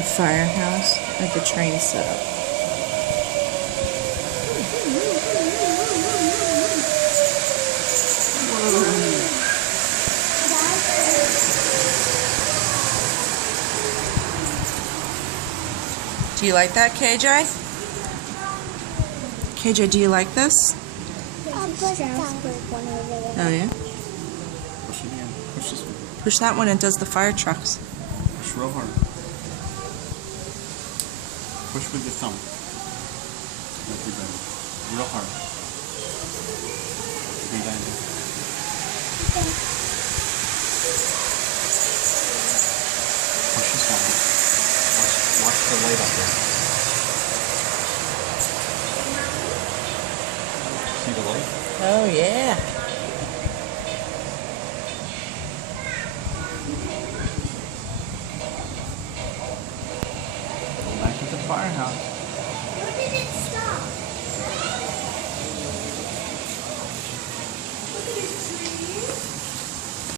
the firehouse at the train setup. Do you like that, KJ? KJ, do you like this? Oh yeah? Push it again. Push this one. Push that one, it does the fire trucks. Push real hard. Push with your thumb. Like you're doing. Real hard. And then push this one. Watch the light up there. See the light? Oh yeah. Go back to the firehouse. Where did it stop? Look at his